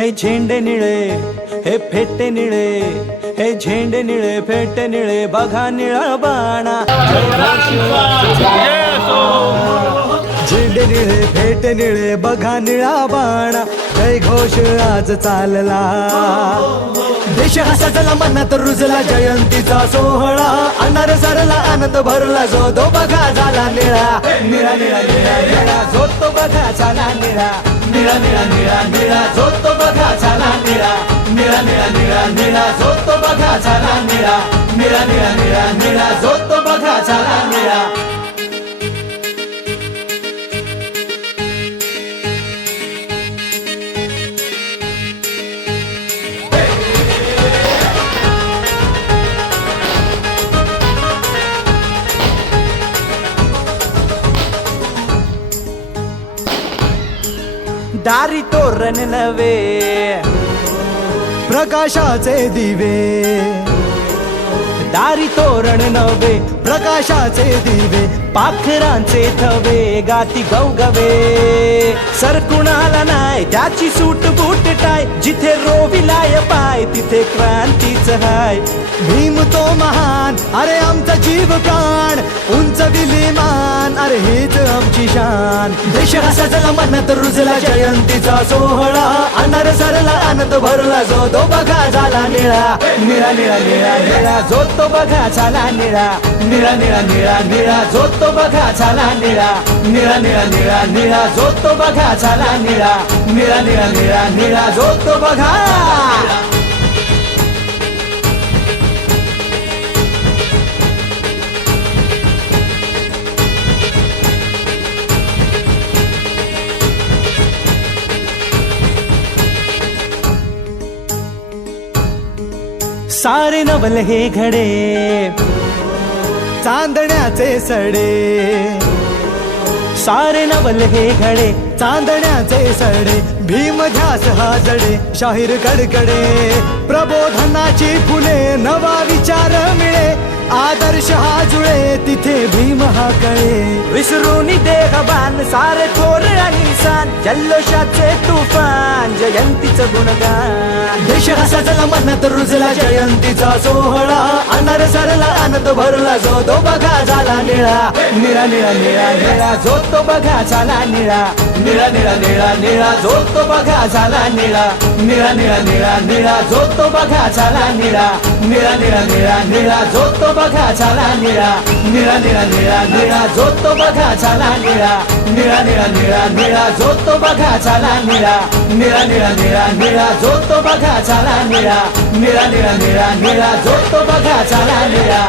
हे झेंडे निळे हे फेटे निळे, हे झेंडे निळे फेटे निळे बघा निळा बाणा. झेंडे निळे फेटे निळे बघा निळा बाणा, जय घोष आज चालला. देश हा सजला मनात रुजला जयंतीचा सोहळा, अनार सरला आनंद भरला जो तो बघा झाला निळा. निळा निळा निळा निळा जो तो बघा झाला निळा. निळा निळा निळा निळा जो तो बघा झाला निळा. निळा निळा निळा निळा जो तो बघा झाला निळा. निळा निळा निळा निळा जो तो बघा झाला निळा. दारी तोरण नवे प्रकाशाचे दिवे, दारी तोरण नवे प्रकाशाचे दिवे, पाखरांचे थवे गाती गवगवे. सर कुणाला नाय त्याची सूट बूट टाय, जिथे रोविलाय पाय तिथे क्रांतीच हाय. भीम तो महान अरे आमचा जीव प्राण, उंच विलिमान अरे हेच आमची शान. देश हा सजला मनात रुजला जयंतीचा सोहळा, अनार सरला आनंद भरला जो तो बघा झाला निळा. निळा निळा निळा निळा जो तो बघा झाला निळा. निळा निळा निळा निळा जो तो बघा झाला निळा. निळा निळा निळा निळा जो तो बघा झाला निळा. निळा निळा निळा निळा जो तो बघा. सारे नवल हे घडे चांदण्याचे सडे, सारे नवल हे घडे चांदण्याचे सडे. भीम ध्यास हा जडे शाहीर कडकडे, प्रबोधनाची फुले नवा विचार मिळे. आदर्श हा जुळे तिथे भीम हा कळे. विसरूनी देहबान सारे थोर आणि सान, जल्लोषाचे तुफान जयंतीचं गुणगान. देश हा सजला मनात रुजला जयंतीचा सोहळा, अनार सरला आनंद भरला जो तो बघा झाला निळा. निळा निळा निळा निळा जो तो बघा झाला निळा. निळा निळा निळा निळा जो तो बघा झाला निळा. निळा निळा निळा निळा जो तो बघा झाला निळा. निळा निळा निळा निळा जो तो बघा झाला निळा. निळा निळा निळा निळा जो तो बघा झाला निळा. निळा निळा निळा निळा जो तो बघा झाला निळा. निळा निळा निळा निळा जो तो बघा झाला निळा. निळा निळा निळा निळा जो तो बघा झाला निळा.